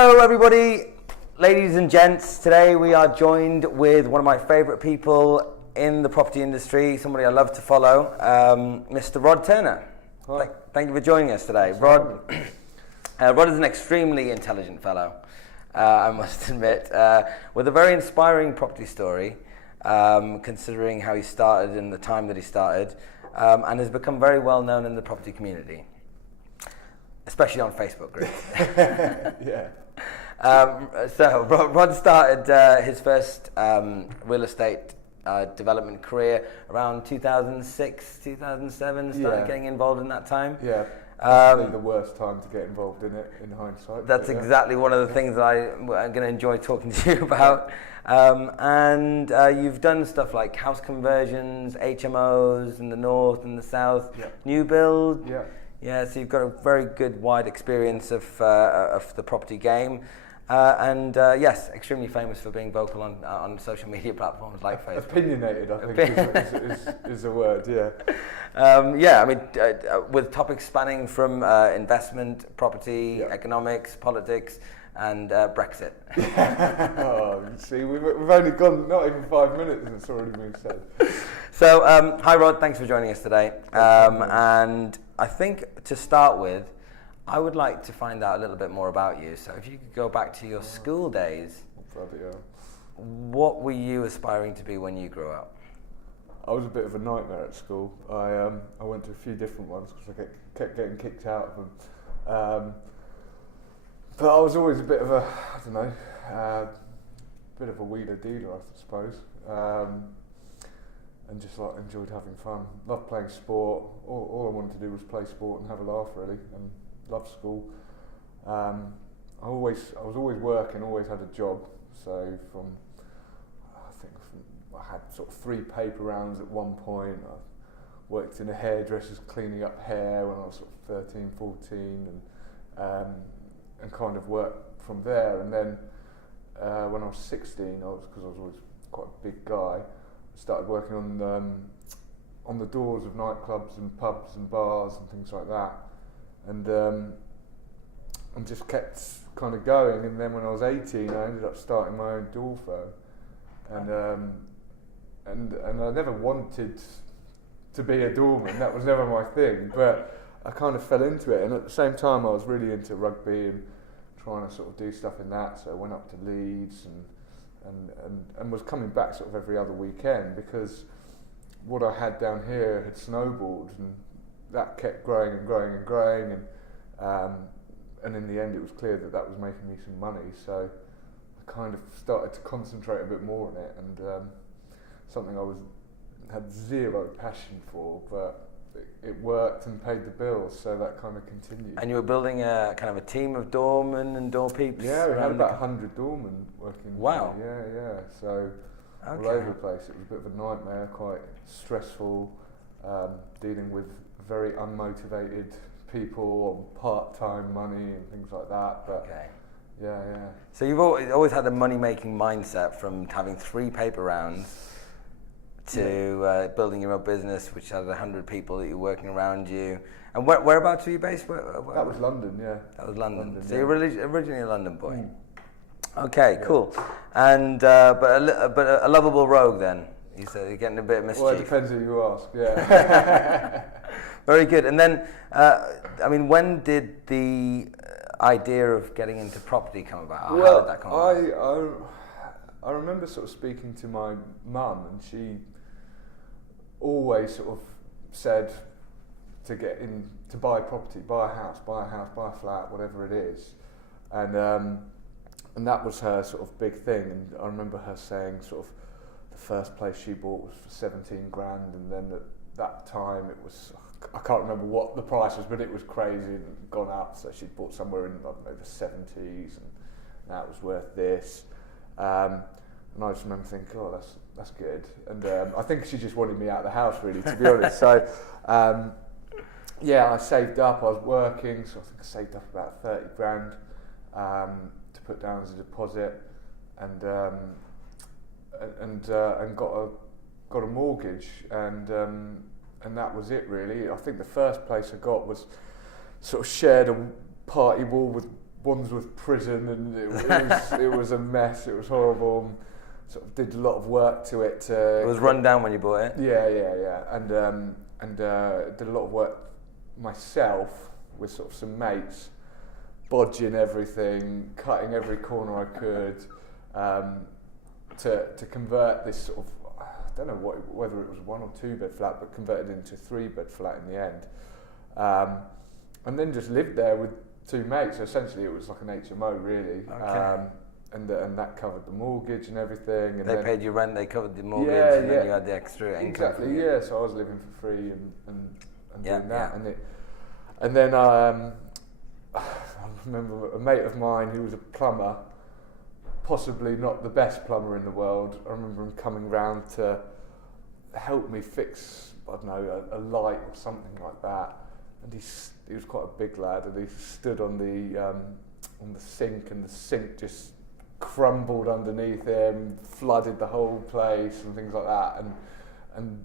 Hello everybody, ladies and gents. Today we are joined with one of my favourite people in the property industry, somebody I love to follow, Mr. Rod Turner. Hi. Thank you for joining us today. Rod is an extremely intelligent fellow, I must admit, with a very inspiring property story, considering how he started and the time that he started, and has become very well known in the property community, especially on Facebook groups. Yeah. So Rod started his first real estate development career around 2006, 2007, started getting involved in that time. Yeah, probably the worst time to get involved in it in hindsight. That's exactly one of the things that I'm going to enjoy talking to you about. And you've done stuff like house conversions, HMOs in the north and the south, new build. Yeah, so you've got a very good wide experience of the property game. And yes, extremely famous for being vocal on social media platforms like Facebook. Opinionated, I think, is a word, yeah. Yeah, I mean, with topics spanning from investment, property, economics, politics, and Brexit. Oh, see, we've only gone not even 5 minutes and it's already been said. So, hi Rod, thanks for joining us today. And I think to start with, I would like to find out a little bit more about you. So if you could go back to your school days, what were you aspiring to be when you grew up? I was a bit of a nightmare at school. I went to a few different ones because I kept getting kicked out of them. But I was always a bit of a, I don't know, bit of a wheeler dealer, I suppose. And just like enjoyed having fun. Loved playing sport. All I wanted to do was play sport and have a laugh, really. And loved school. I was always working, always had a job. So I had sort of 3 paper rounds at one point. I worked in a hairdresser's cleaning up hair when I was sort of 13, 14, and kind of worked from there. And then when I was 16, because I was always quite a big guy, I started working on the doors of nightclubs and pubs and bars and things like that. And just kept kind of going. And then when I was 18, I ended up starting my own door firm. And I never wanted to be a doorman. That was never my thing. But I kind of fell into it. And at the same time, I was really into rugby and trying to sort of do stuff in that. So I went up to Leeds and was coming back sort of every other weekend because what I had down here had snowballed, and that kept growing and growing and growing, and in the end it was clear that was making me some money, so I kind of started to concentrate a bit more on it, and something I had zero passion for, but it worked and paid the bills, so that kind of continued. And you were building a kind of a team of doormen and door peeps? Yeah, we had about 100 doormen working. Wow. Yeah. So all over the place. It was a bit of a nightmare, quite stressful, dealing with very unmotivated people on part-time money and things like that. But yeah. So you've always had a money-making mindset, from having 3 paper rounds to building your own business, which had 100 people that you're working around you. And whereabouts were you based? Where that was London, yeah. That was London. So you're originally a London boy. Okay, cool. And but a lovable rogue then. You said you're getting a bit of mischief. Well, it depends who you ask. Yeah. Very good. And then, I mean, when did the idea of getting into property come about? Well, how did that come about? I remember sort of speaking to my mum, and she always sort of said to get in, to buy property, buy a house, buy a flat, whatever it is, and that was her sort of big thing. And I remember her saying sort of the first place she bought was for 17 grand, and then at that time it was, I can't remember what the price was, but it was crazy and gone up. So she'd bought somewhere in, I don't know, the 70s, and that was worth this. And I just remember thinking, oh, that's good. And I think she just wanted me out of the house, really, to be honest. So, I saved up. I was working, so I think I saved up about 30 grand to put down as a deposit, and got a mortgage, and that was it, really. I think the first place I got was sort of shared a party wall with Wandsworth prison, and it was a mess. It was horrible. Sort of did a lot of work to it. It was run down when you bought it? Yeah. And did a lot of work myself with sort of some mates, bodging everything, cutting every corner I could, to convert this sort of, I don't know whether it was 1 or 2 bed flat, but converted into a 3 bed flat in the end. And then just lived there with 2 mates. So essentially it was like an HMO really. Okay. And that covered the mortgage and everything. And they paid you rent, they covered the mortgage, and then you had the extra income. Exactly, yeah. So I was living for free and doing that. Yeah. And then I remember a mate of mine who was a plumber, possibly not the best plumber in the world. I remember him coming round to help me fix, I don't know, a light or something like that. And he was quite a big lad, and he stood on the sink, and the sink just crumbled underneath him, flooded the whole place and things like that, and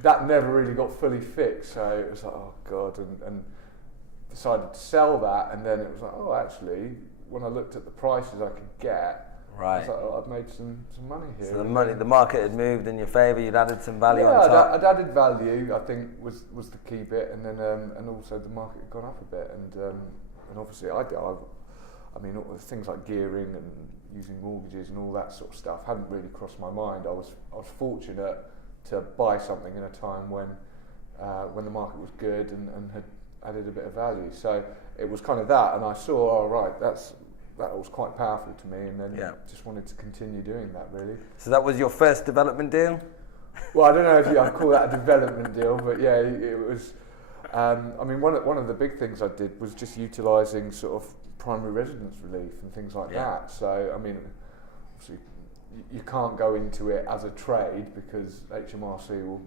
that never really got fully fixed. So it was like, oh god, and decided to sell that. And then it was like, oh, actually, when I looked at the prices I could get, right, I was like, oh, I've made some money here. So the market had moved in your favour. You'd added some value on top. I'd added value, I think, was the key bit, and then and also the market had gone up a bit, and obviously I mean, things like gearing and using mortgages and all that sort of stuff hadn't really crossed my mind. I was fortunate to buy something in a time when the market was good and had added a bit of value. So it was kind of that, and I saw, oh right, that was quite powerful to me, and then just wanted to continue doing that really. So that was your first development deal? Well, I don't know if I'd call that a development deal, but yeah, it was. I mean, one of the big things I did was just utilising sort of primary residence relief and things like that. So, I mean, obviously, you can't go into it as a trade because HMRC will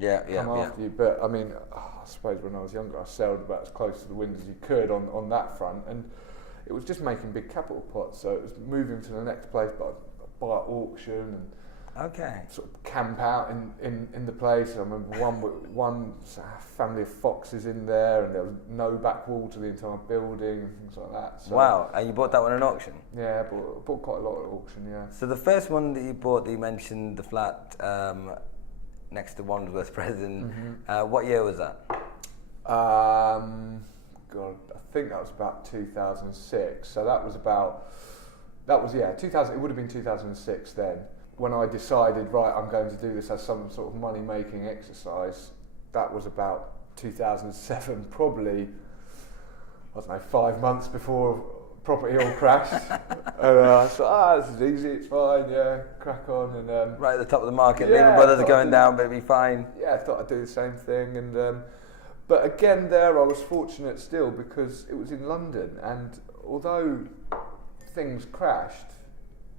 come after you. But I mean, I suppose when I was younger, I sailed about as close to the wind as you could on that front, and it was just making big capital pots. So it was moving to the next place, but buy at auction and sort of camp out in the place. I remember one family of foxes in there, and there was no back wall to the entire building and things like that. So, wow, and you bought that one at auction? Yeah, I bought quite a lot at auction, yeah. So the first one that you bought, that you mentioned, the flat next to Wandsworth Prison, what year was that? God, I think that was about 2006. So that was 2000. It would have been 2006 then, when I decided, right, I'm going to do this as some sort of money-making exercise. That was about 2007, probably, I don't know, 5 months before property all crashed. And I thought, this is easy, it's fine, yeah, crack on. And right at the top of the market, Lehman Brothers are going down, but it'll be fine. Yeah, I thought I'd do the same thing. And but again, there I was fortunate still, because it was in London, and although things crashed,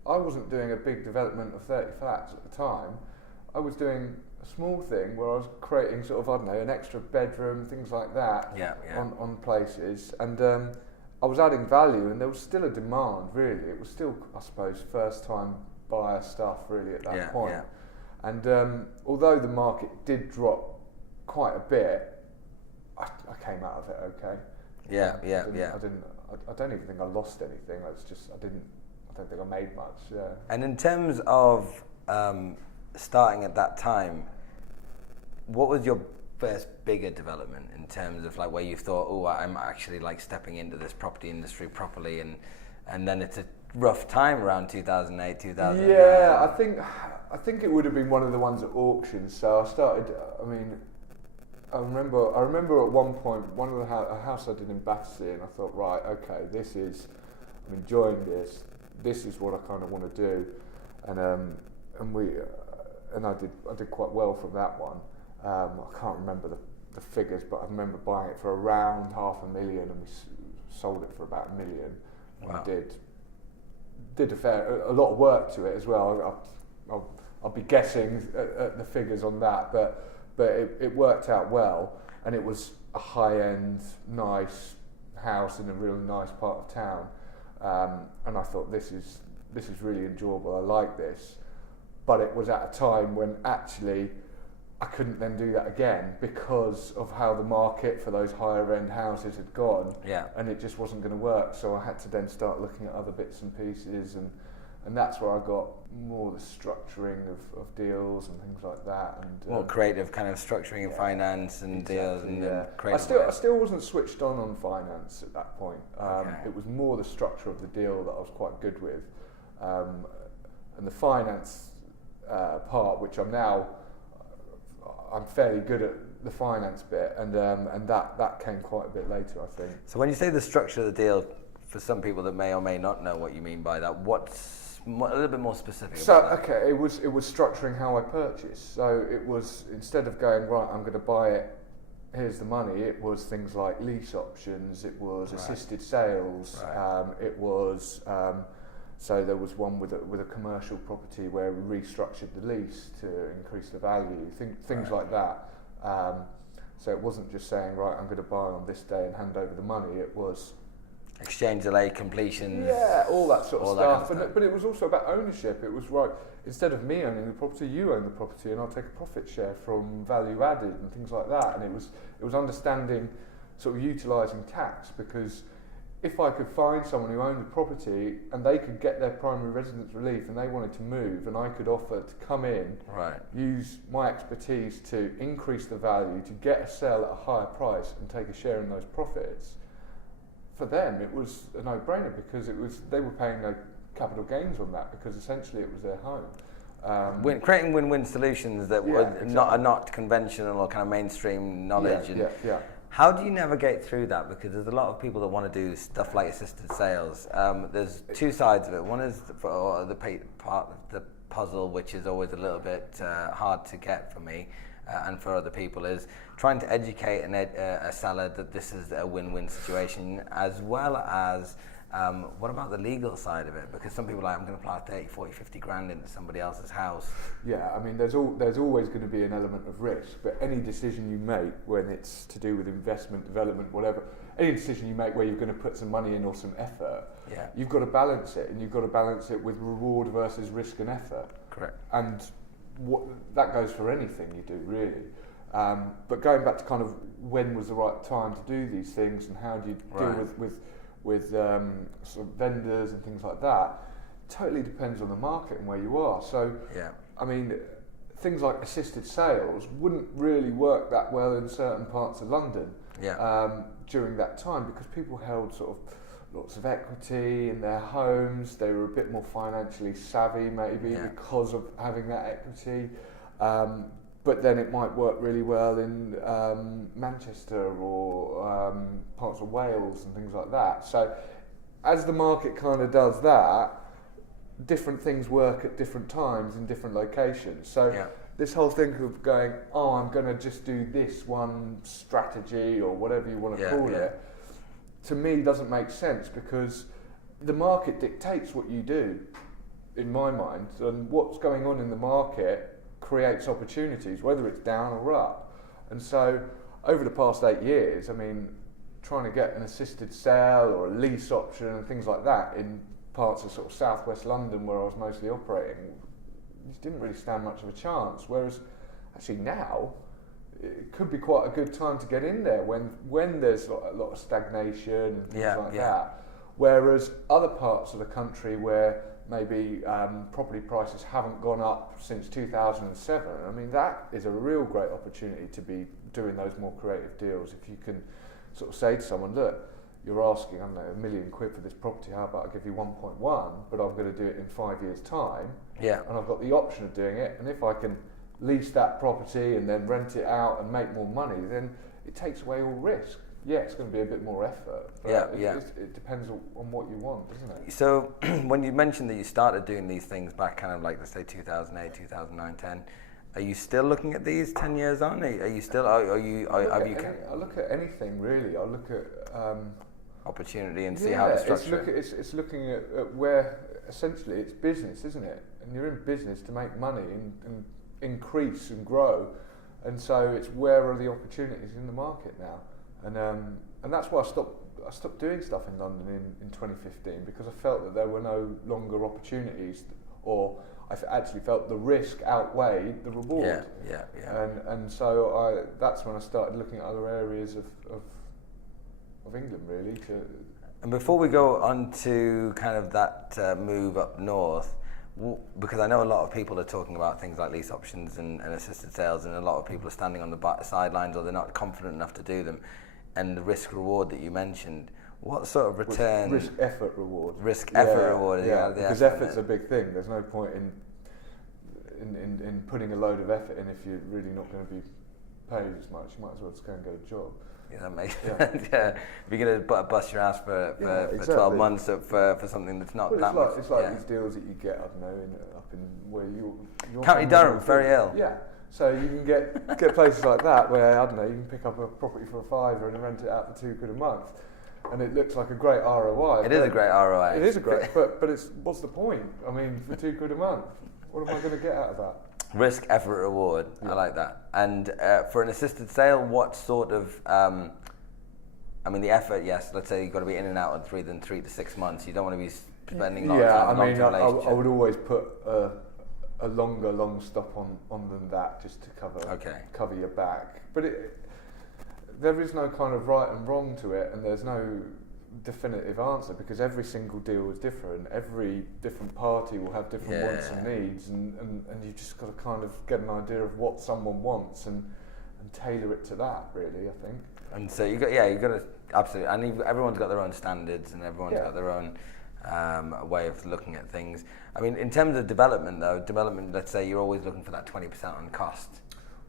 I wasn't doing a big development of 30 flats at the time. I was doing a small thing where I was creating sort of, I don't know, an extra bedroom, things like that on places. And I was adding value, and there was still a demand, really. It was still, I suppose, first time buyer stuff, really, at that point. Yeah. And although the market did drop quite a bit, I came out of it okay. I don't even think I lost anything. I don't think I made much. Yeah. And in terms of starting at that time, what was your first bigger development in terms of like where you thought, oh, I'm actually like stepping into this property industry properly, and then it's a rough time around 2008, 2009? Yeah, I think it would have been one of the ones at auction. So I started. I mean, I remember at one point a house I did in Battersea, and I thought, right, okay, I'm enjoying this. This is what I kind of want to do, and I did quite well from that one. I can't remember the figures, but I remember buying it for around $500,000, and we sold it for about $1 million. Wow. And did a lot of work to it as well. I'll be guessing at the figures on that, but it worked out well, and it was a high-end, nice house in a really nice part of town. And I thought, this is really enjoyable. I like this, but it was at a time when actually I I couldn't then do that again because of how the market for those higher end houses had gone, and it just wasn't going to work. So I had to then start looking at other bits and pieces, and that's where I got more the structuring of deals and things like that, and more creative kind of structuring of finance and deals and I still wasn't switched on finance at that point. It was more the structure of the deal that I was quite good with, and the finance part, which I'm fairly good at the finance bit, and that came quite a bit later, I think. So when you say the structure of the deal, for some people that may or may not know what you mean by that, what's a little bit more specific? Okay, it was structuring how I purchased. So it was, instead of going, right, I'm going to buy it, here's the money, it was things like lease options, it was assisted sales, it was. So there was one with a commercial property where we restructured the lease to increase the value, things like that. So it wasn't just saying, right, I'm going to buy on this day and hand over the money. It was exchange, delay, completions. Yeah, all that sort of stuff. But it was also about ownership. It was, right, instead of me owning the property, you own the property, and I'll take a profit share from value added and things like that. And it was understanding, sort of utilising tax, because if I could find someone who owned the property and they could get their primary residence relief and they wanted to move, and I could offer to come in, use my expertise to increase the value, to get a sale at a higher price and take a share in those profits, for them it was a no-brainer, because they were paying no capital gains on that, because essentially it was their home. Creating win-win solutions that are not conventional or kind of mainstream knowledge. How do you navigate through that? Because there's a lot of people that want to do stuff like assisted sales. There's two sides of it. One is the part of the puzzle, which is always a little bit hard to get for me and for other people, is trying to educate a seller that this is a win-win situation, as well as what about the legal side of it? Because some people are like, I'm going to apply 30, 40, 50 grand into somebody else's house. Yeah, I mean, there's always going to be an element of risk, but any decision you make when it's to do with investment, development, whatever, any decision you make where you're going to put some money in or some effort, you've got to balance it, and you've got to balance it with reward versus risk and effort. Correct. And that goes for anything you do, really. But going back to kind of when was the right time to do these things, and how do you deal with sort of vendors and things like that, totally depends on the market and where you are. So, I mean, things like assisted sales wouldn't really work that well in certain parts of London during that time, because people held sort of lots of equity in their homes. They were a bit more financially savvy, maybe, because of having that equity. But then it might work really well in Manchester or parts of Wales and things like that. So as the market kind of does that, different things work at different times in different locations. So this whole thing of going, I'm going to just do this one strategy or whatever you want to call it, to me doesn't make sense, because the market dictates what you do, in my mind, and what's going on in the market creates opportunities, whether it's down or up. And so over the past 8 years, I mean, trying to get an assisted sale or a lease option and things like that in parts of sort of southwest London where I was mostly operating, just didn't really stand much of a chance. Whereas actually now it could be quite a good time to get in there when there's a lot of stagnation and things like that. Whereas other parts of the country where maybe property prices haven't gone up since 2007, I mean, that is a real great opportunity to be doing those more creative deals. If you can sort of say to someone, look, you're asking, I don't know, £1 million for this property, how about I give you 1.1, but I'm going to do it in 5 years' time, and I've got the option of doing it, and if I can lease that property and then rent it out and make more money, then it takes away all risk. Yeah, it's going to be a bit more effort, but it depends on what you want, doesn't it? So when you mentioned that you started doing these things back kind of like, let's say 2008, 2009, 10, are you still looking at these 10 years on? Are you still, I look at anything really. I look at opportunity and see how to structure it. It's looking at where, essentially, it's business, isn't it? And you're in business to make money and increase and grow. And so it's where are the opportunities in the market now? And that's why I stopped doing stuff in London in 2015, because I felt that there were no longer opportunities, or actually felt the risk outweighed the reward. And so that's when I started looking at other areas of England, really. And before we go on to kind of that move up north, because I know a lot of people are talking about things like lease options and assisted sales, and a lot of people are standing on the sidelines, or they're not confident enough to do them, and the risk reward that you mentioned, what sort of return? Risk effort reward. Risk effort reward. Yeah, because effort's a big thing. There's no point in putting a load of effort in if you're really not going to be paid as much. You might as well just go and get a job. Yeah, that makes sense. Yeah, if you're going to bust your ass for 12 months for something that's not that much. It's like these deals that you get, I don't know, up in where you're County Durham, Ferry Hill. Yeah, so you can get places like that where, I don't know, you can pick up a property for £5 and rent it out for £2 a month, and it looks like a great ROI. It is a great ROI. It is a great, but it's what's the point? I mean, for £2 a month, what am I going to get out of that? Risk, effort, reward. Yeah. I like that. And for an assisted sale, what sort of, I mean, the effort, yes, let's say you've got to be in and out in 3 to 6 months. You don't want to be spending long time. I would always put a longer long stop on than that, just to cover your back. But there is no kind of right and wrong to it, and there's no definitive answer, because every single deal is different. Every different party will have different wants and needs, and you've just got to kind of get an idea of what someone wants and tailor it to that, really, I think. And so you've got to, absolutely, and everyone's got their own standards, and everyone's got their own way of looking at things. I mean, in terms of development, let's say you're always looking for that 20% on cost.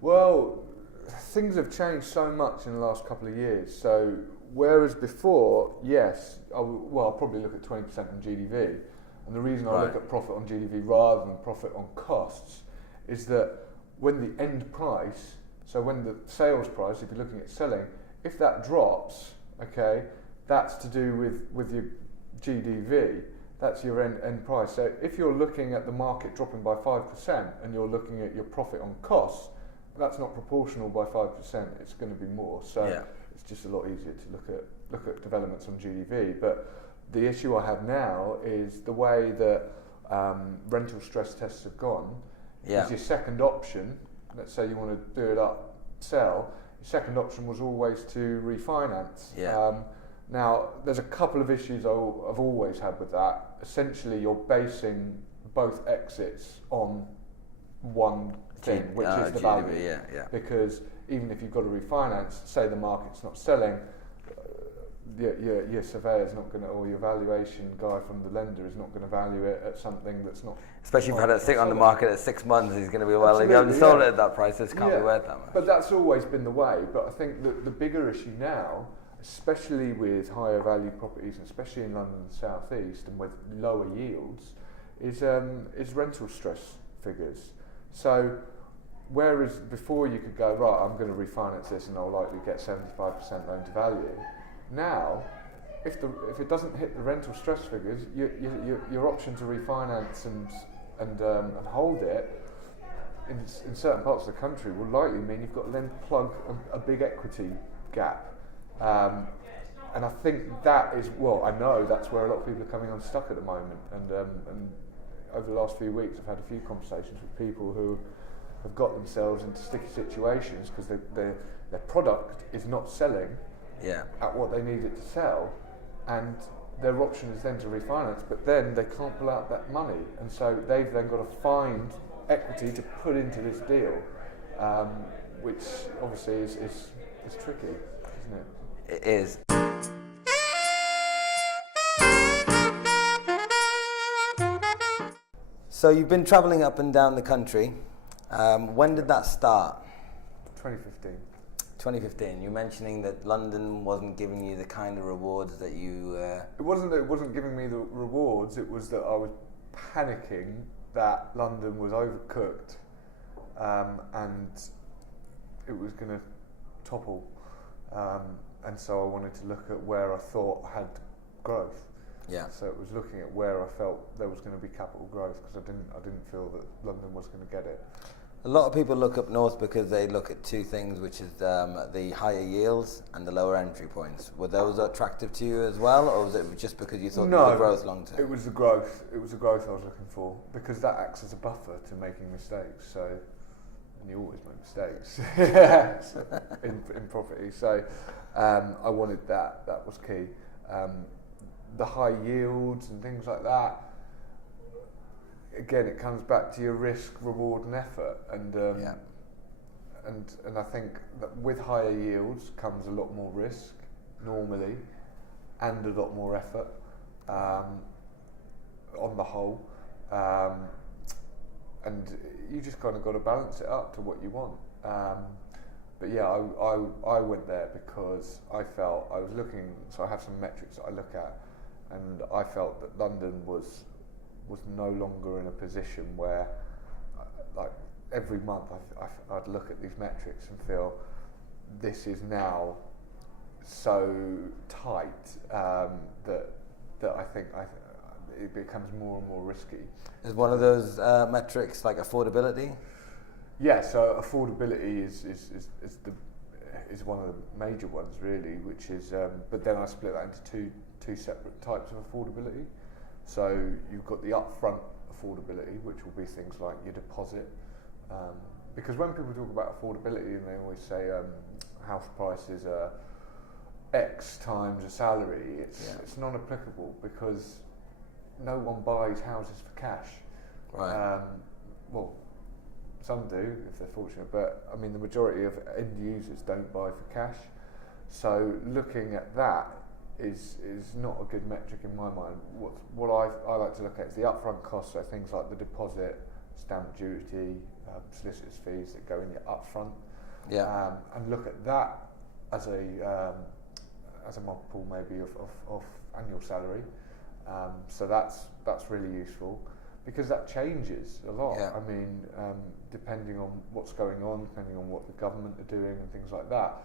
Well, things have changed so much in the last couple of years. So whereas before, yes, I'll probably look at 20% on GDV. And the reason I look at profit on GDV rather than profit on costs is that when the end price, so when the sales price, if you're looking at selling, if that drops, okay, that's to do with your GDV. That's your end price. So if you're looking at the market dropping by 5% and you're looking at your profit on costs, that's not proportional by 5%. It's going to be more. So it's just a lot easier to look at developments on GDV. But the issue I have now is the way that rental stress tests have gone. Is your second option, let's say you want to do it up, sell, your second option was always to refinance. Now, there's a couple of issues I've always had with that. Essentially, you're basing both exits on one thing, which is the value. Because even if you've got to refinance, say the market's not selling, your surveyor's not going to, or your valuation guy from the lender is not going to value it at something that's not. Especially if you've had it sit on the market at 6 months, he's going to be, well, if you haven't sold it at that price, it can't be worth that much. But that's always been the way. But I think that the bigger issue now, especially with higher value properties, and especially in London and South East, and with lower yields, is rental stress figures. So whereas before you could go, right, I'm going to refinance this and I'll likely get 75% loan to value, now if it doesn't hit the rental stress figures, your option to refinance and hold it in certain parts of the country will likely mean you've got to then plug a big equity gap. And I think that is, well, I know that's where a lot of people are coming unstuck at the moment. And over the last few weeks, I've had a few conversations with people who have got themselves into sticky situations because their product is not selling at what they need it to sell, and their option is then to refinance, but then they can't pull out that money, and so they've then got to find equity to put into this deal, which obviously is tricky, isn't it? It is. So you've been travelling up and down the country. When did that start? 2015. 2015. You're mentioning that London wasn't giving you the kind of rewards that you... It wasn't that it wasn't giving me the rewards, it was that I was panicking that London was overcooked and it was going to topple. And so I wanted to look at where I thought had growth. Yeah. So it was looking at where I felt there was going to be capital growth, because I didn't feel that London was going to get it. A lot of people look up north because they look at two things, which is the higher yields and the lower entry points. Were those attractive to you as well, or was it just because you thought the growth long term? It was the growth. It was the growth I was looking for, because that acts as a buffer to making mistakes. So, and you always make mistakes in property. So, I wanted that. That was key. The high yields and things like that. Again, it comes back to your risk, reward, and effort, and I think that with higher yields comes a lot more risk normally, and a lot more effort on the whole, and you just kind of got to balance it up to what you want. But yeah, I went there because I felt I was looking. So I have some metrics that I look at, and I felt that London was no longer in a position where, like, every month I'd look at these metrics and feel this is now so tight that I think it becomes more and more risky. Is one of those metrics like affordability? Yeah, so affordability is one of the major ones really, which is but then I split that into two separate types of affordability. So you've got the upfront affordability, which will be things like your deposit, because when people talk about affordability and they always say house prices are X times a salary, it's non-applicable, because no one buys houses for cash. Right. Well, some do if they're fortunate, but I mean the majority of end users don't buy for cash. So looking at that is not a good metric in my mind. What I like to look at is the upfront costs, so things like the deposit, stamp duty, solicitors' fees that go in your upfront, and look at that as a multiple maybe of annual salary. So that's really useful, because that changes a lot. Yeah. I mean, depending on what's going on, depending on what the government are doing and things like that.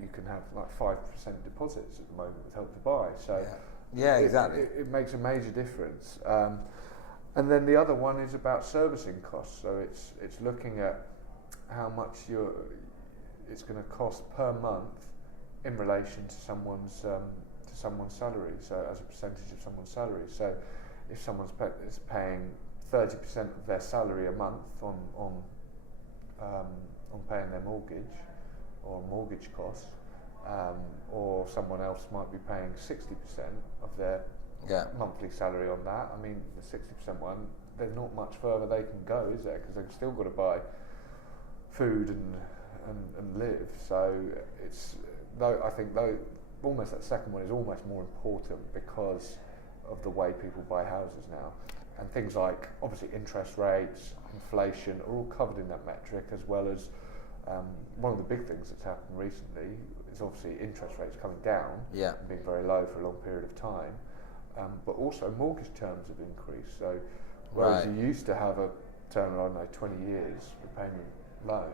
You can have like 5% deposits at the moment with Help to Buy. So exactly. It makes a major difference. And then the other one is about servicing costs. So it's looking at how much it's going to cost per month in relation to someone's salary. So as a percentage of someone's salary. So if someone's is paying 30% of their salary a month on paying their mortgage or mortgage costs, or someone else might be paying 60% of their monthly salary on that. I mean, the 60% one, there's not much further they can go, is there? Because they've still got to buy food and live. So I think almost that second one is almost more important because of the way people buy houses now. And things like, obviously, interest rates, inflation are all covered in that metric, as well as one of the big things that's happened recently is obviously interest rates coming down, and being very low for a long period of time, but also mortgage terms have increased. So whereas you used to have a term of, I don't know, 20 years repayment loan,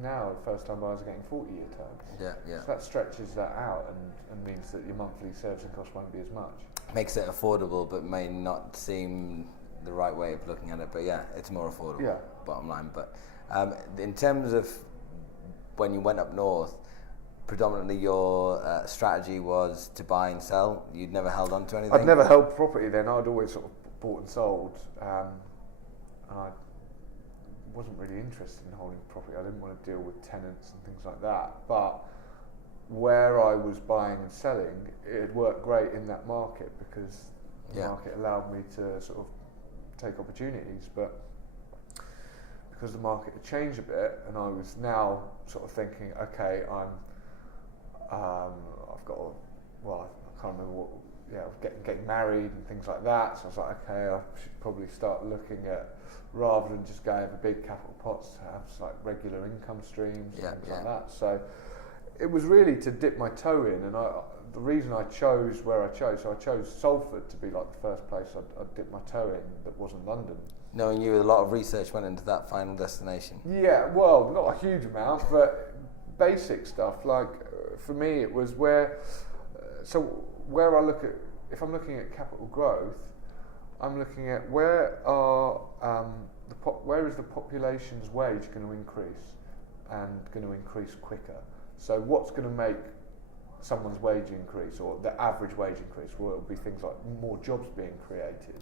now first-time buyers are getting 40-year terms. So that stretches that out and means that your monthly servicing cost won't be as much. Makes it affordable, but may not seem the right way of looking at it. But it's more affordable, bottom line. But in terms of when you went up north, predominantly your strategy was to buy and sell. You'd never held on to anything? I'd never held property then. I'd always sort of bought and sold. And I wasn't really interested in holding property. I didn't want to deal with tenants and things like that. But where I was buying and selling, it had worked great in that market, because the market allowed me to sort of take opportunities. But because the market had changed a bit, and I was now sort of thinking, okay, I've got, I can't remember what, I was getting married and things like that. So I was like, okay, I should probably start looking at, rather than just going over big capital pots, to have like regular income streams and things like that. So it was really to dip my toe in, and the reason I chose where I chose, so I chose Salford to be like the first place I'd dip my toe in that wasn't London. Knowing you, a lot of research went into that final destination. Yeah, well, not a huge amount, but basic stuff. Like for me, it was where I look at, if I'm looking at capital growth, I'm looking at where where is the population's wage going to increase and going to increase quicker? So what's going to make someone's wage increase, or the average wage increase? Well, it'll be things like more jobs being created,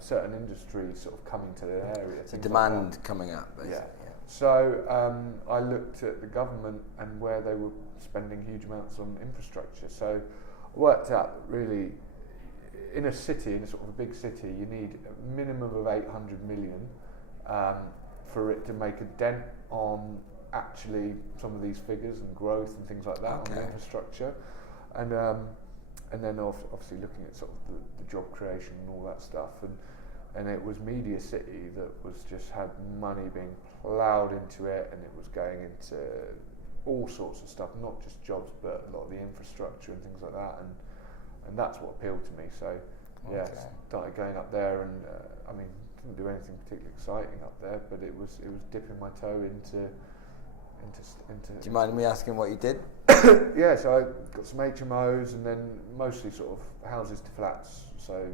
certain industries sort of coming to the area. So demand coming up, basically. Yeah. So I looked at the government and where they were spending huge amounts on infrastructure. So I worked out that really, in a city, in a sort of a big city, you need a minimum of 800 million for it to make a dent on actually some of these figures and growth and things like that on the infrastructure, and then obviously looking at sort of the job creation and all that stuff, and it was Media City that was just had money being ploughed into it, and it was going into all sorts of stuff, not just jobs but a lot of the infrastructure and things like that, and that's what appealed to me. So started going up there, and I mean, didn't do anything particularly exciting up there, but it was dipping my toe into. Do you mind me asking what you did? Yeah, so I got some HMOs, and then mostly sort of houses to flats. So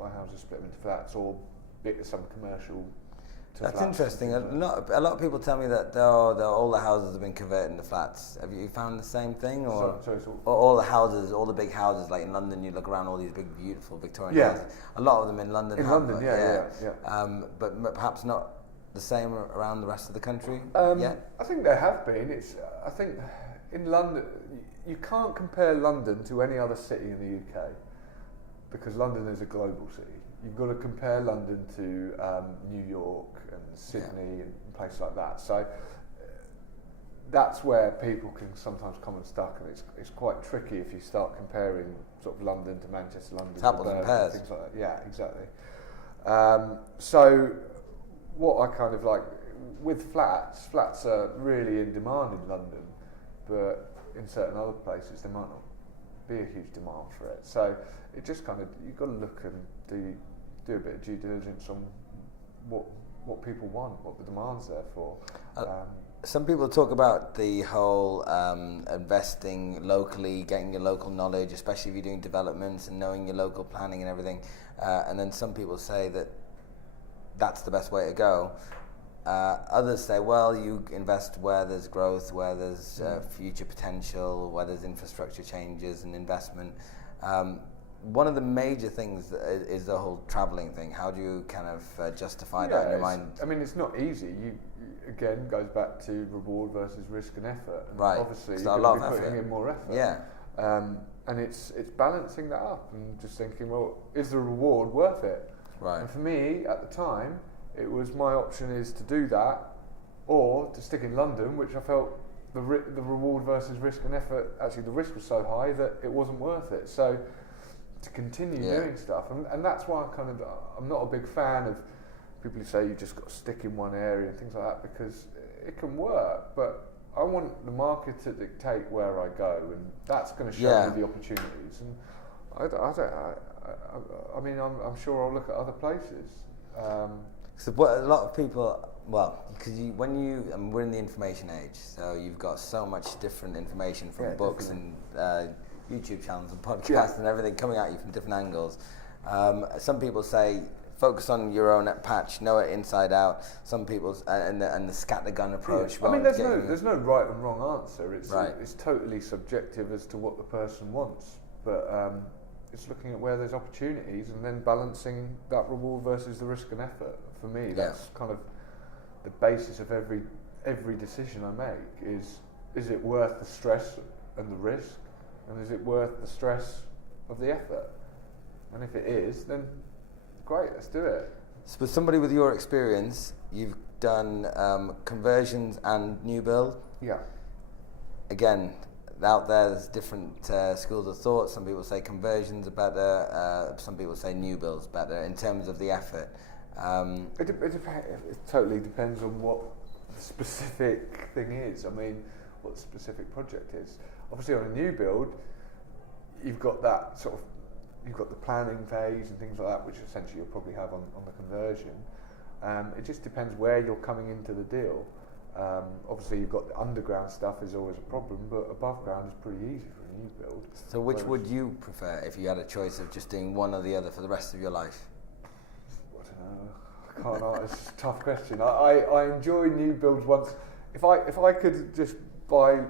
my houses split them into flats, or some commercial to That's flats. interesting. A lot of people tell me that all the houses have been converted into flats. Have you found the same thing, or all the houses, all the big houses, like in London, you look around all these big, beautiful Victorian houses. A lot of them in London. But perhaps not the same around the rest of the country yet? I think there have been. I think in London, you can't compare London to any other city in the UK, because London is a global city. You've got to compare London to New York and Sydney and places like that. So that's where people can sometimes come unstuck, and it's quite tricky if you start comparing sort of London to Manchester, London to Birmingham, things like that. Yeah, exactly. So what I kind of like with flats are really in demand in London, but in certain other places there might not be a huge demand for it. So it just kind of, you've got to look and do a bit of due diligence on what people want, what the demand's there for. Some people talk about the whole investing locally, getting your local knowledge, especially if you're doing developments and knowing your local planning and everything. And then some people say that that's the best way to go. Others say, well, you invest where there's growth, where there's future potential, where there's infrastructure changes and investment. One of the major things is the whole travelling thing. How do you kind of justify that in your mind? I mean, it's not easy. Again, goes back to reward versus risk and effort. And right. obviously, it's you're going to be putting in more effort. Yeah. And it's balancing that up and just thinking, well, is the reward worth it? Right. And for me, at the time, it was my option is to do that, or to stick in London, which I felt the reward versus risk and effort, actually the risk was so high that it wasn't worth it. So to continue doing stuff, and that's why I'm not a big fan of people who say you just got to stick in one area and things like that, because it can work, but I want the market to dictate where I go, and that's going to show me the opportunities. And I mean, I'm sure I'll look at other places. So what a lot of people, because we're in the information age, so you've got so much different information from books and YouTube channels and podcasts and everything coming at you from different angles. Some people say focus on your own patch, know it inside out. Some people and the scattergun approach. I mean, there's no right and wrong answer. It's totally subjective as to what the person wants, but it's looking at where there's opportunities and then balancing that reward versus the risk and effort. For me, that's kind of the basis of every decision I make. Is it worth the stress and the risk, and is it worth the stress of the effort? And if it is, then great, let's do it. So with somebody with your experience, you've done conversions and new build. Yeah. Again, out there's different schools of thought. Some people say conversions are better. Some people say new build's better in terms of the effort. It totally depends on what the specific thing is. I mean, what the specific project is. Obviously, on a new build, you've got that sort of, you've got the planning phase and things like that, which essentially you'll probably have on the conversion. It just depends where you're coming into the deal. Obviously, you've got the underground stuff is always a problem, but above ground is pretty easy for a new build. So which would you prefer if you had a choice of just doing one or the other for the rest of your life? I don't know. I can't answer. It's a tough question. I enjoy new builds once. If I could just buy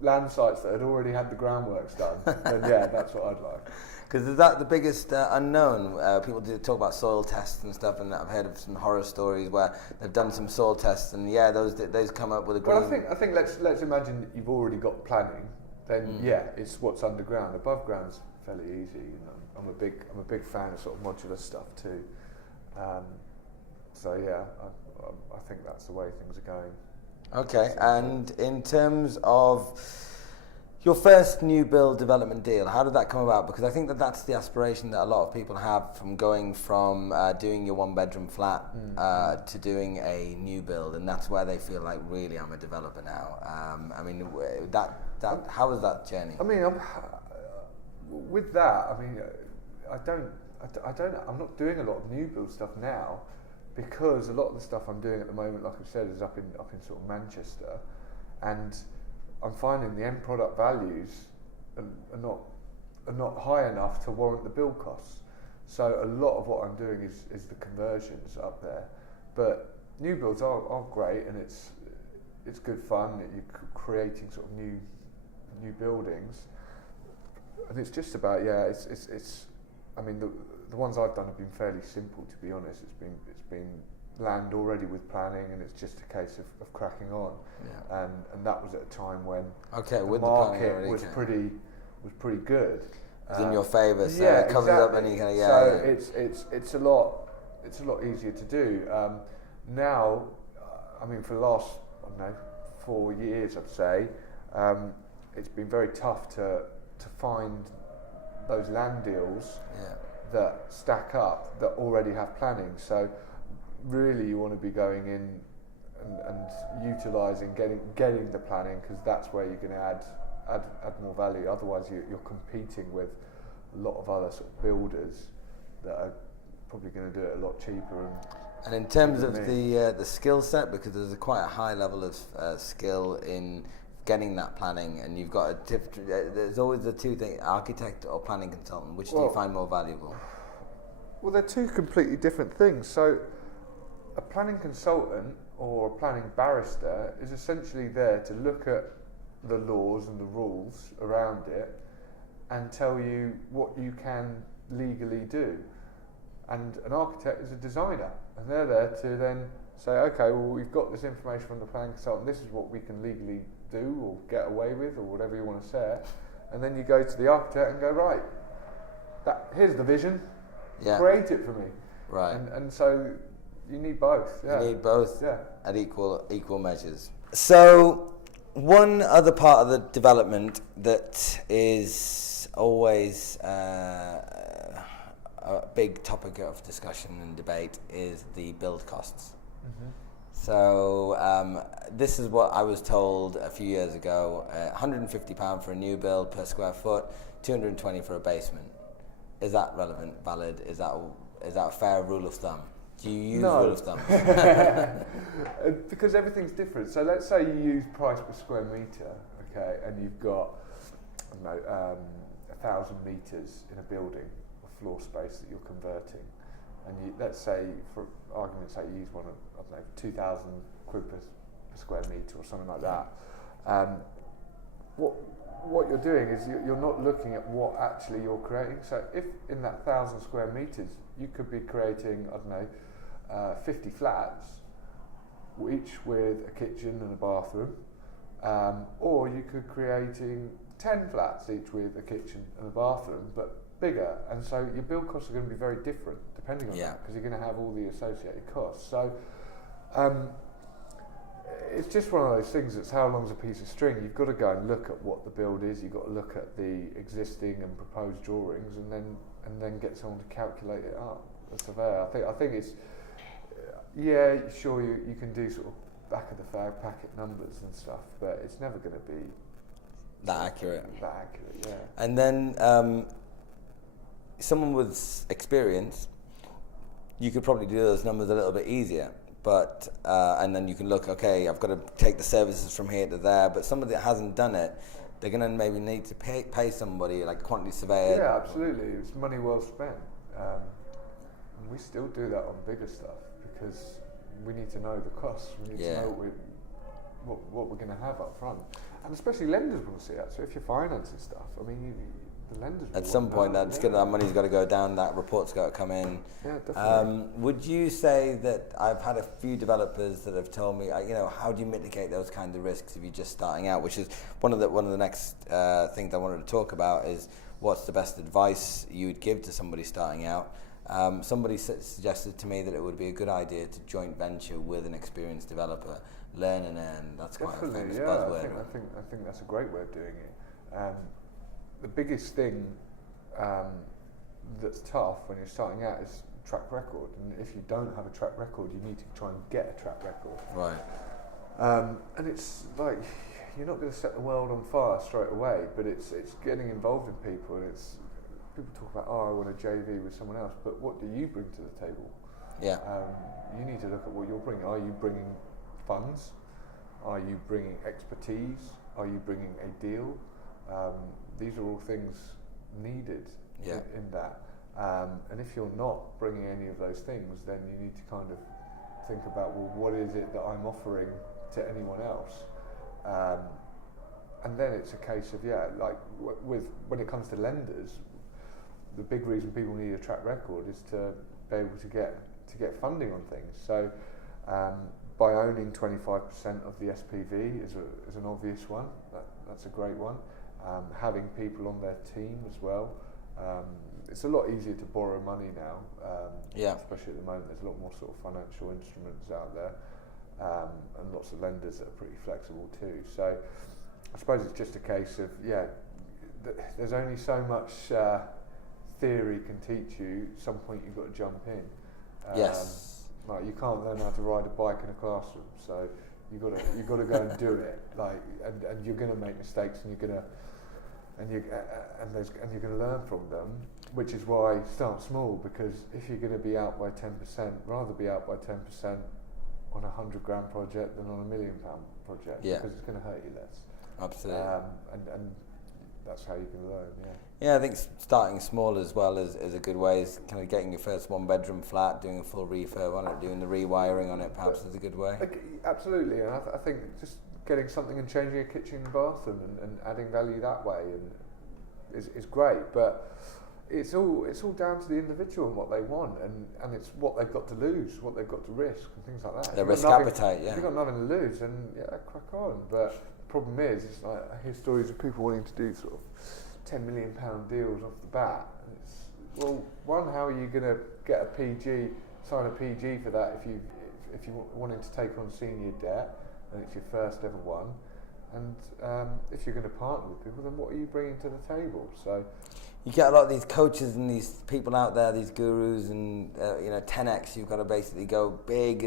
land sites that had already had the groundworks done, then yeah, that's what I'd like. Because is that the biggest unknown? People do talk about soil tests and stuff, and I've heard of some horror stories where they've done some soil tests, and yeah, those come up with a green. Well, I think let's imagine that you've already got planning. Then yeah, it's what's underground. Above ground's fairly easy. You know, I'm a big fan of sort of modular stuff too. So yeah, I think that's the way things are going. Okay, and in terms of your first new build development deal, how did that come about? Because I think that's the aspiration that a lot of people have from going from doing your one bedroom flat to doing a new build, and that's where they feel like, really, I'm a developer now. I mean, how was that journey? I mean, with that, I mean, I'm not doing a lot of new build stuff now, because a lot of the stuff I'm doing at the moment, like I said, is up in sort of Manchester, and I'm finding the end product values are not high enough to warrant the build costs. So a lot of what I'm doing is the conversions up there. But new builds are great, and it's good fun. You're creating sort of new buildings, and it's just about it's. I mean, the ones I've done have been fairly simple, to be honest. It's been land already with planning, and it's just a case of cracking on. Yeah. And that was at a time when the market was pretty good. It's in your favour, so yeah, it covers exactly. up any kind of So it's a lot easier to do. Now, I mean, for the last 4 years, I'd say, it's been very tough to find those land deals that stack up, that already have planning. So really you want to be going in and utilising, getting the planning, because that's where you're going to add more value. Otherwise you're competing with a lot of other sort of builders that are probably going to do it a lot cheaper. And in terms of the skill set, because there's quite a high level of skill in getting that planning, and you've got there's always the two things, architect or planning consultant. Which do you find more valuable? Well, they're two completely different things. So a planning consultant or a planning barrister is essentially there to look at the laws and the rules around it and tell you what you can legally do. And an architect is a designer, and they're there to then say, okay, well, we've got this information from the planning consultant, this is what we can legally do or get away with, or whatever you want to say. And then you go to the architect and go, right, here's the vision, create it for me. Right. And so you need both. Yeah. You need both at equal measures. So one other part of the development that is always a big topic of discussion and debate is the build costs. Mm-hmm. So this is what I was told a few years ago: £150 for a new build per square foot, £220 for a basement. Is that relevant, valid? Is that a fair rule of thumb? Do you use rule of thumb? Because everything's different. So let's say you use price per square metre, okay, and you've got 1,000 metres in a building of floor space that you're converting, and let's say, for argument's sake, you use one of 2,000 quid per square metre or something like that. What you're doing is you're not looking at what actually you're creating. So if in that 1,000 square metres you could be creating 50 flats, each with a kitchen and a bathroom, or you could creating 10 flats, each with a kitchen and a bathroom, but bigger. And so your build costs are going to be very different depending on that, because you're going to have all the associated costs. So it's just one of those things that's how long's a piece of string. You've got to go and look at what the build is, you've got to look at the existing and proposed drawings, and then get someone to calculate it up, a surveyor. I think it's, sure you can do sort of back of the fag packet numbers and stuff, but it's never going to be that accurate. Yeah. And then someone with experience, you could probably do those numbers a little bit easier. But and then you can look, okay, I've got to take the services from here to there. But somebody that hasn't done it, they're going to maybe need to pay somebody like a quantity surveyor. Yeah, absolutely. It's money well spent. And we still do that on bigger stuff, because we need to know the costs. We need to know what we're going to have up front, and especially lenders want to see that. So if you're financing stuff, I mean, the lenders at some point that money's got to go down, that report's got to come in. Yeah, definitely. Would you say that I've had a few developers that have told me, how do you mitigate those kinds of risks if you're just starting out? Which is one of the next things I wanted to talk about is what's the best advice you would give to somebody starting out. Somebody suggested to me that it would be a good idea to joint venture with an experienced developer, learn and earn. That's quite a famous buzzword. I think that's a great way of doing it. The biggest thing that's tough when you're starting out is track record, and if you don't have a track record, you need to try and get a track record. Right. And it's like you're not going to set the world on fire straight away, but it's getting involved in people. And it's people talk about, I want a JV with someone else, but what do you bring to the table? Yeah. You need to look at what you're bringing. Are you bringing funds? Are you bringing expertise? Are you bringing a deal? These are all things needed in that. And if you're not bringing any of those things, then you need to kind of think about, well, what is it that I'm offering to anyone else? And then it's a case of, when it comes to lenders, the big reason people need a track record is to be able to get funding on things. So by owning 25% of the SPV is an obvious one. That's a great one. Having people on their team as well. It's a lot easier to borrow money now, especially at the moment. There's a lot more sort of financial instruments out there, and lots of lenders that are pretty flexible too. So I suppose it's just a case of, there's only so much theory can teach you. At some point you've got to jump in. Yes. Like you can't learn how to ride a bike in a classroom, so you've got to go and do it. And you're going to make mistakes, and you're going to learn from them. Which is why start small, because if you're going to be out by 10%, rather be out by 10% on a £100,000 project than on £1 million project, because it's going to hurt you less. Absolutely. And that's how you can learn. Yeah, I think starting small as well is a good way. Is kind of getting your first one-bedroom flat, doing a full refurb on it, doing the rewiring on it. Perhaps is a good way. Absolutely, and I think just getting something and changing a kitchen and bathroom and adding value that way is great. But it's all down to the individual and what they want, and it's what they've got to lose, what they've got to risk, and things like that. Their risk appetite, If you've got nothing to lose, then crack on. But the problem is, it's like I hear stories of people wanting to do sort of £10 million deals off the bat. Well, one, how are you going to get a PG, sign a PG for that if you wanting to take on senior debt and it's your first ever one? And if you're going to partner with people, then what are you bringing to the table? So you get a lot of these coaches and these people out there, these gurus, and 10x. You've got to basically go big.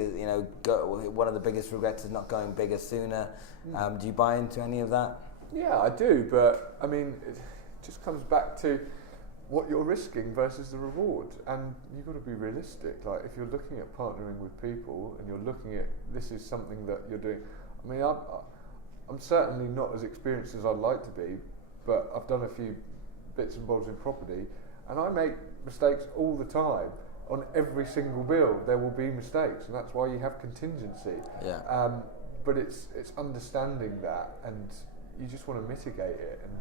One of the biggest regrets is not going bigger sooner. Do you buy into any of that? Yeah, I do, but I mean, it just comes back to what you're risking versus the reward, and you've got to be realistic. Like if you're looking at partnering with people and you're looking at this is something that you're doing. I mean, I'm certainly not as experienced as I'd like to be, but I've done a few bits and bobs in property, and I make mistakes all the time. On every single build, there will be mistakes, and that's why you have contingency. Yeah. But it's understanding that, and you just want to mitigate it. And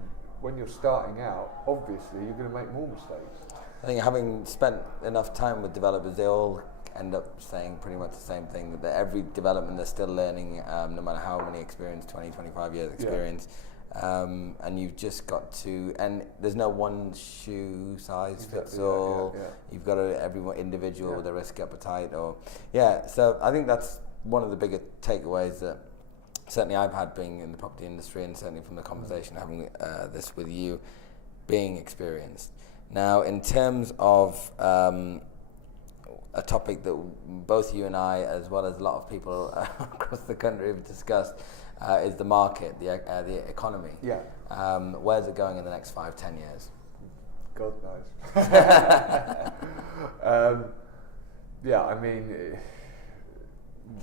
when you're starting out, obviously you're going to make more mistakes. I think having spent enough time with developers, they all end up saying pretty much the same thing, that every development they're still learning, no matter how many experience, 20, 25 years experience. And you've just got to, and there's no one shoe size fits all. You've got to, everyone individual with a risk appetite, so I think that's one of the bigger takeaways that certainly I've had being in the property industry, and certainly from the conversation having this with you, being experienced. Now, in terms of a topic that both you and I, as well as a lot of people across the country, have discussed, is the market, the economy. Where's it going in the next 5-10 years? God knows. I mean,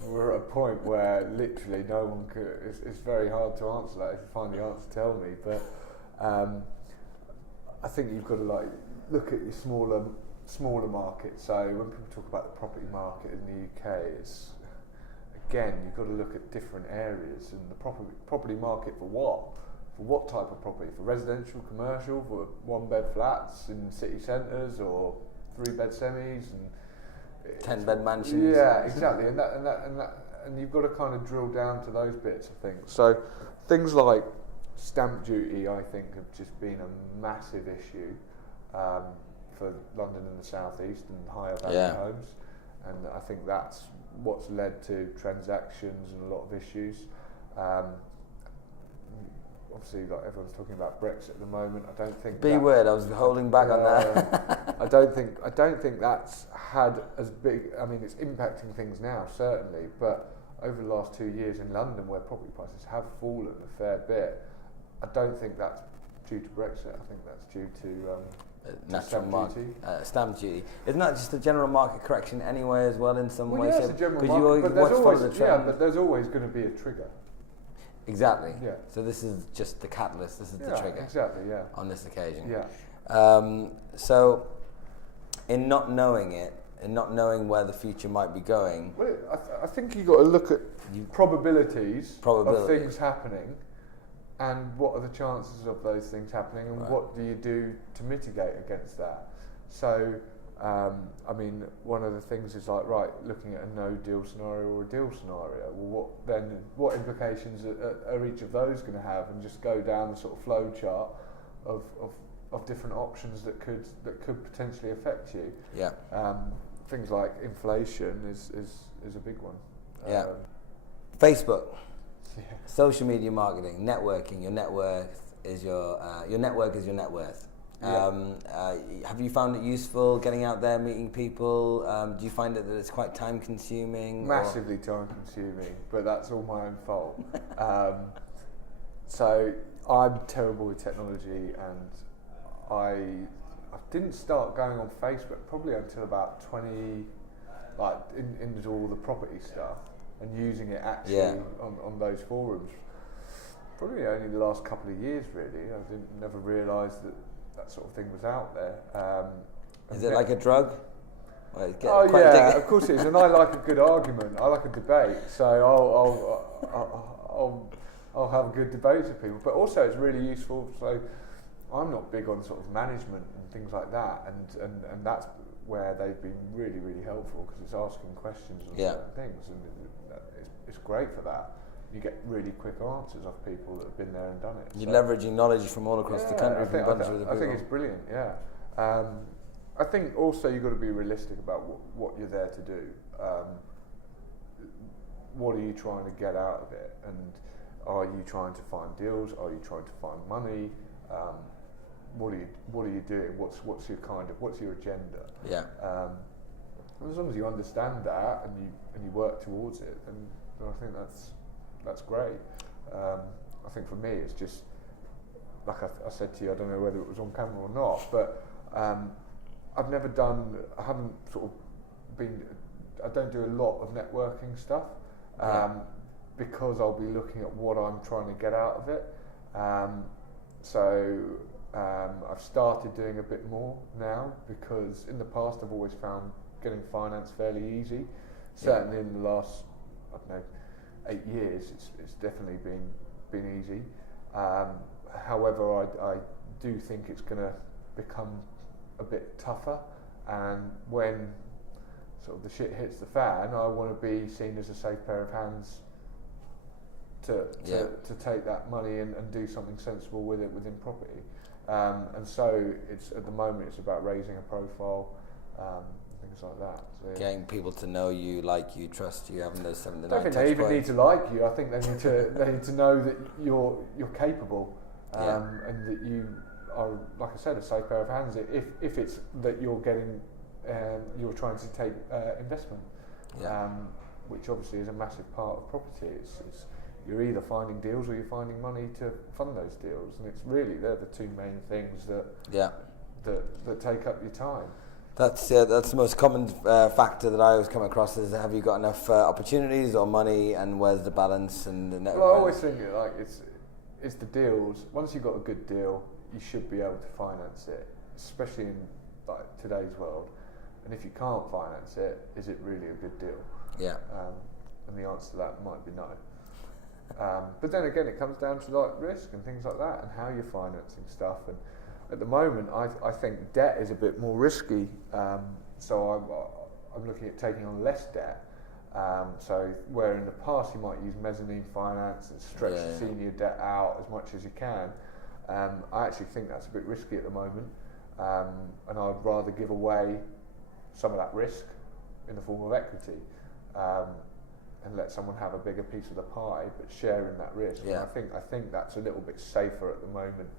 we're at a point where literally no one could. It's very hard to answer that. If you find the answer, tell me. But I think you've got to look at your smaller smaller market. So when people talk about the property market in the UK, it's again, you've got to look at different areas and the property market for what? For what type of property? For residential, commercial, for 1-bed flats in city centres, or 3-bed semis and 10-bed mansions. Yeah, exactly. And you've got to kind of drill down to those bits of things. So things like stamp duty, I think, have just been a massive issue for London and the South East and higher value homes. And I think that's what's led to transactions and a lot of issues. Obviously, like everyone's talking about Brexit at the moment. I don't think B word. I was holding back on that. I don't think that's had as big. I mean, it's impacting things now, certainly, but over the last 2 years in London, where property prices have fallen a fair bit, I don't think that's due to Brexit. I think that's due to natural stamp duty. Isn't that just a general market correction anyway, as well, in some way? Yeah, it's a general market, but there's always going to be a trigger. Exactly. Yeah. So this is just the catalyst. This is the trigger. Exactly. Yeah. On this occasion. Yeah. So, in not knowing it, and not knowing where the future might be going, well, I think you got to look at probabilities of things happening, and what are the chances of those things happening, and what do you do to mitigate against that? So, I mean, one of the things is like, right, looking at a no-deal scenario or a deal scenario. Well, what implications are each of those going to have, and just go down the sort of flow chart of different options that could potentially affect you. Yeah. Things like inflation is a big one. Yeah. Facebook. Yeah. Social media marketing, networking. Your net worth is your network is your net worth. Have you found it useful getting out there, meeting people? Do you find that it's quite time consuming? Massively time consuming, but that's all my own fault. So I'm terrible with technology, and I didn't start going on Facebook probably until about 20, like into all the property stuff and using it actually on those forums. Probably only the last couple of years, really. I never realised that sort of thing was out there. Is it like a drug? Of course it is. And I like a good argument. I like a debate. So I'll have a good debate with people. But also it's really useful. So I'm not big on sort of management and things like that. And that's where they've been really, really helpful, because it's asking questions on certain things. And it's great for that. You get really quick answers off people that have been there and done it. You're leveraging knowledge from all across the country. I think it's brilliant, I think also you've got to be realistic about what you're there to do. What are you trying to get out of it? And are you trying to find deals? Are you trying to find money? What are you doing? What's your agenda? Yeah. As long as you understand that and you work towards it, then I think that's great. I think for me, it's just like I said to you. I don't know whether it was on camera or not, but I haven't sort of been. I don't do a lot of networking stuff because I'll be looking at what I'm trying to get out of it. I've started doing a bit more now, because in the past I've always found getting finance fairly easy. Certainly in the last, I don't know, 8 years, it's definitely been easy. However, I do think it's going to become a bit tougher, and when sort of the shit hits the fan, I want to be seen as a safe pair of hands to take that money and do something sensible with it within property. And so at the moment it's about raising a profile, things like that. So, getting people to know you, like you, trust you, having those 7 to 9 I don't think they even need to like you. I think they need to know that you're capable, and that you are, like I said, a safe pair of hands. If it's that you're getting, you're trying to take investment, which obviously is a massive part of property. It's you're either finding deals or you're finding money to fund those deals, and they're the two main things that take up your time. That's the most common factor that I always come across is, have you got enough opportunities or money, and where's the balance and the net? Well, I always think like it's the deals. Once you've got a good deal, you should be able to finance it, especially in like today's world. And if you can't finance it, is it really a good deal? Yeah. And the answer to that might be no. But then again, it comes down to like risk and things like that, and how you're financing stuff. And at the moment, I think debt is a bit more risky. So I'm looking at taking on less debt. So where in the past you might use mezzanine finance and stretch the senior debt out as much as you can, I actually think that's a bit risky at the moment, and I'd rather give away some of that risk in the form of equity, and let someone have a bigger piece of the pie, but sharing that risk. Yeah. And I think that's a little bit safer at the moment,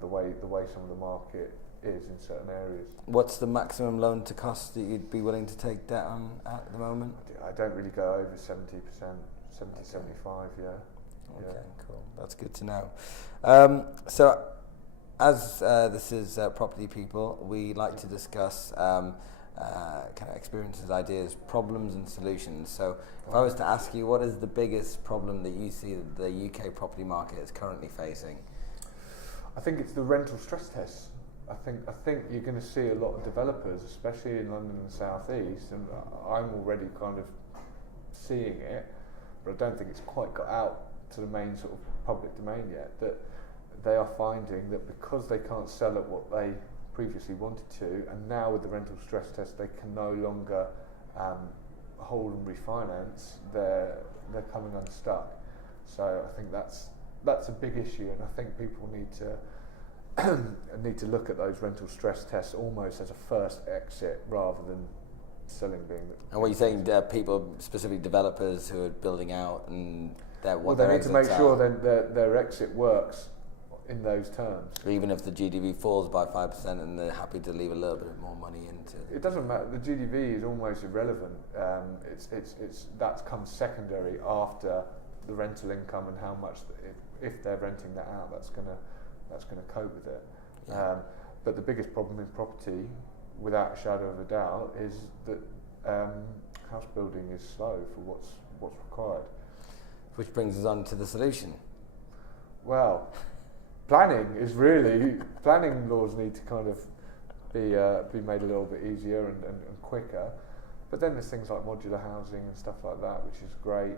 the way some of the market is in certain areas. What's the maximum loan to cost that you'd be willing to take debt on at the moment? I don't really go over 70%, 75, yeah. Okay, cool. That's good to know. So, as this is Property People, we like to discuss kind of experiences, ideas, problems and solutions. So, if I was to ask you, what is the biggest problem that you see that the UK property market is currently facing? I think it's the rental stress tests. I think you're going to see a lot of developers, especially in London and the South East, and I'm already kind of seeing it, but I don't think it's quite got out to the main sort of public domain yet, that they are finding that because they can't sell at what they previously wanted to, and now with the rental stress test they can no longer hold and refinance, they're coming unstuck. So I think that's a big issue, and I think people need to look at those rental stress tests almost as a first exit rather than selling being. And what you're saying, people, specifically developers who are building out, and they need to make sure that their exit works in those terms. Even if the GDV falls by 5% and they're happy to leave a little bit more money into it. It doesn't matter. The GDV is almost irrelevant. It's that comes secondary after the rental income and how much if they're renting that out, that's gonna cope with it. Yeah. But the biggest problem in property, without a shadow of a doubt, is that house building is slow for what's required. Which brings us on to the solution. Well, planning laws need to kind of be made a little bit easier and quicker. But then there's things like modular housing and stuff like that, which is great.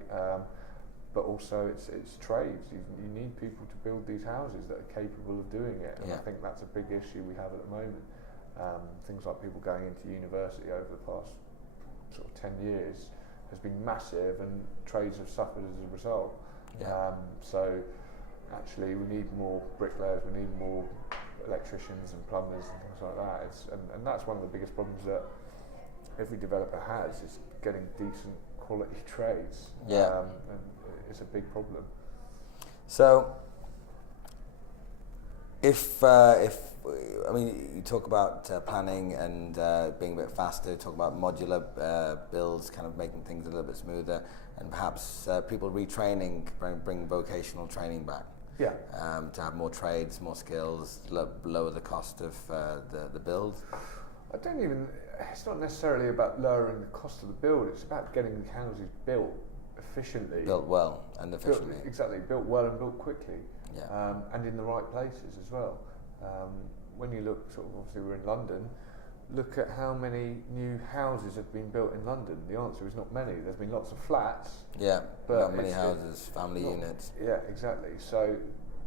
But also it's trades. You need people to build these houses that are capable of doing it. And I think that's a big issue we have at the moment. Things like people going into university over the past sort of 10 years has been massive, and trades have suffered as a result. So actually we need more bricklayers, we need more electricians and plumbers and things like that. And that's one of the biggest problems that every developer has, is getting decent quality trades. And it's a big problem. So if you talk about planning and being a bit faster, talk about modular builds, kind of making things a little bit smoother, and perhaps people retraining, bring vocational training back. To have more trades, more skills, lower the cost of the build. It's not necessarily about lowering the cost of the build, it's about getting the houses built efficiently. Built well and efficiently. Built well and built quickly. And in the right places as well. When you look, sort of, obviously we're in London, look at how many new houses have been built in London. The answer is not many. There's been lots of flats. But not many houses, family units. Yeah, exactly. So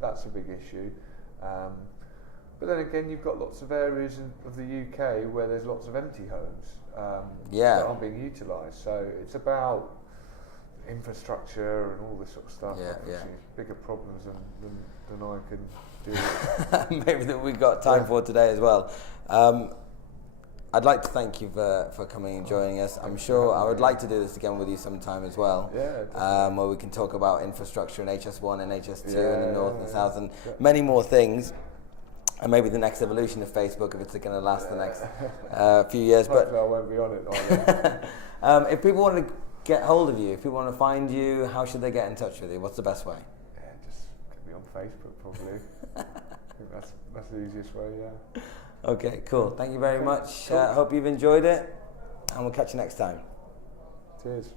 that's a big issue. But then again, you've got lots of areas of the UK where there's lots of empty homes that aren't being utilised. So it's about infrastructure and all this sort of stuff. Bigger problems than I can do. Maybe that we've got time for today as well. I'd like to thank you for coming and joining us. I'm sure I would like to do this again with you sometime as well. Where we can talk about infrastructure in HS1 and HS2 and the north and the south and many more things. And maybe the next evolution of Facebook, if it's going to last the next few years. But I won't be on it. If people want to get hold of you, if people want to find you, how should they get in touch with you? What's the best way? Just get me on Facebook, probably. I think that's the easiest way, Okay, cool. Thank you very much. Hope you've enjoyed it, and we'll catch you next time. Cheers.